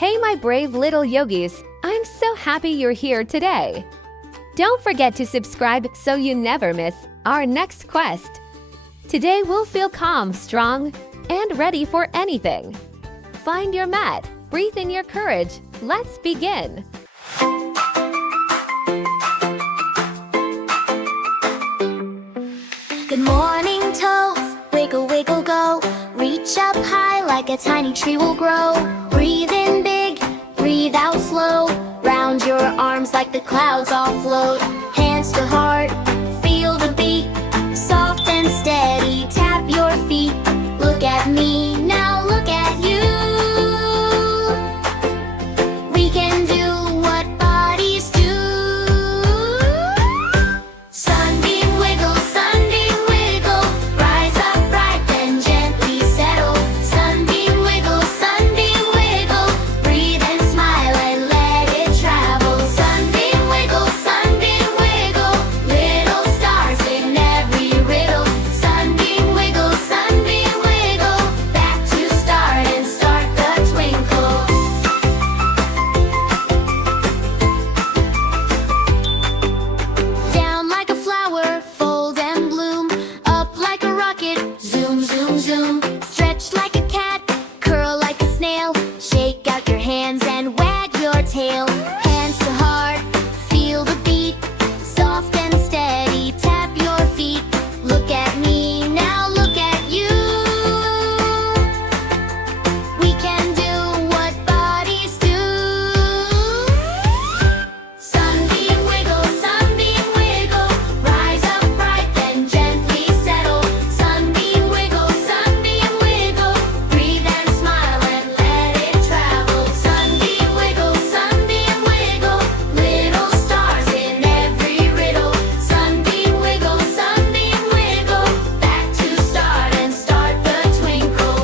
Hey my brave little yogis, I'm so happy you're here today. Don't forget to subscribe so you never miss our next quest. Today we'll feel calm, strong, and ready for anything. Find your mat, breathe in your courage. Let's begin. Good morning, toes, wiggle, wiggle, go. Reach up high like a tiny tree will grow. Breathe in big, breathe out slow. Round your arms like the clouds all float. Hands to heart, feel the beat. Soft and steady, tap your feet. Look at me, now look at you. We can do what bodies do. Sunbeam wiggle, rise up bright then gently settle. Sunbeam wiggle, breathe and smile and let it travel. Sunbeam wiggle, little stars in every riddle. Sunbeam wiggle, back to start and start the twinkle. Down like a flower, fold and bloom. Up like a rocket, zoom, zoom, zoom. Stretch like a cat, curl like a snail. Shake out your hands and wag your tail. Hands to heart, feel the beat. Soft and steady, tap your feet. Look at me, now look at you. We can do what bodies do. Sunbeam wiggle, rise up bright then gently settle. Sunbeam wiggle, breathe and smile and let it travel. Sunbeam wiggle, little stars in every riddle. Sunbeam wiggle, back to start and start the twinkle.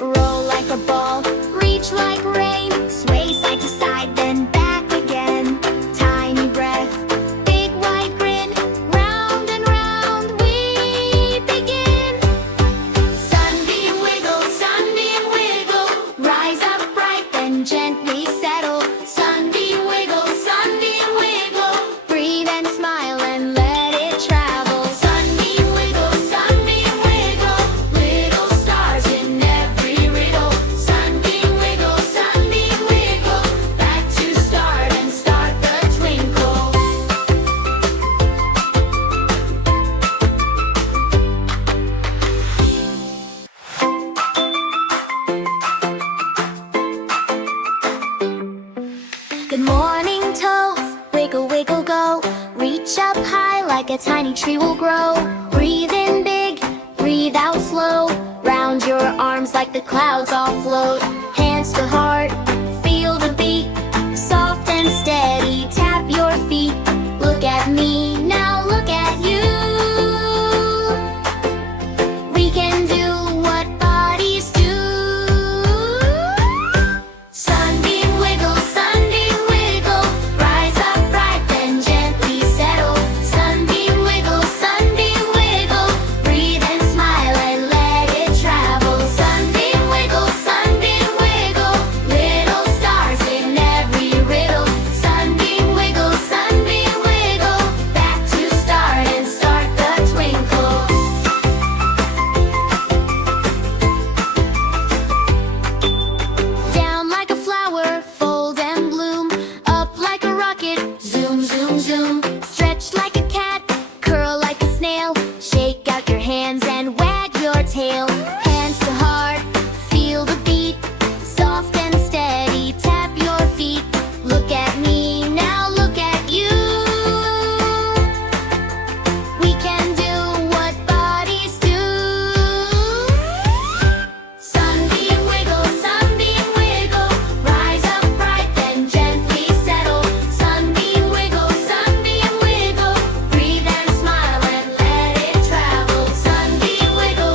Roll like a ball, reach like rain. Sway side to side, then back again. Tiny breath, big white grin. Round and round we begin. Sunbeam wiggle, rise up bright then gently settle. Sunbeam wiggle, breathe and smile and let it travel. Sunbeam wiggle, little stars in every riddle. Sunbeam wiggle, back to start and start the twinkle. Good morning, toes, wiggle, wiggle, go. Reach up high like a tiny tree will grow. Breathe in big, breathe out slow. Round your arms like the clouds all float. Hands to heart, feel the beat. Soft and steady, tap your feet. Look at me, now look at you. We can do what bodies do. Sunbeam wiggle, rise up bright then gently settle. Sunbeam wiggle, breathe and smile and let it travel. Sunbeam wiggle, little stars in every riddle. Sunbeam wiggle, back to start and start the twinkle. Down like a flower, fold and bloom. Up like a rocket, zoom, zoom, zoom. Stretch like a cat, curl like a snail. Shake out your hands and wag your tail. Hands to heart, feel the beat. Soft and steady, tap your feet. Look at me, now look at you. We can do what bodies do. Sunbeam wiggle, rise up bright then gently settle. Sunbeam wiggle, breathe and smile and let it travel. Sunbeam wiggle,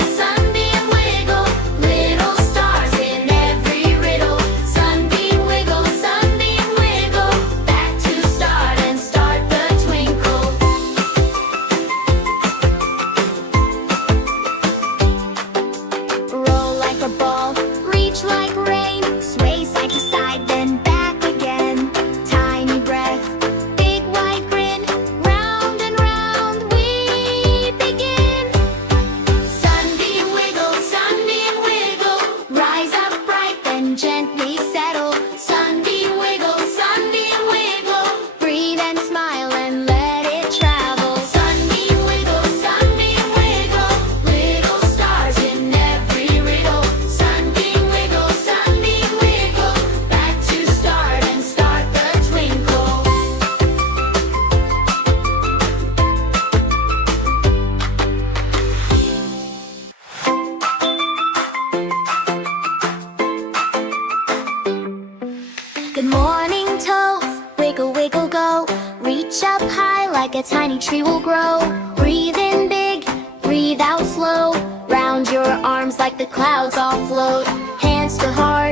like a tiny tree will grow. Breathe in big, breathe out slow. Round your arms like the clouds all float. Hands to heart,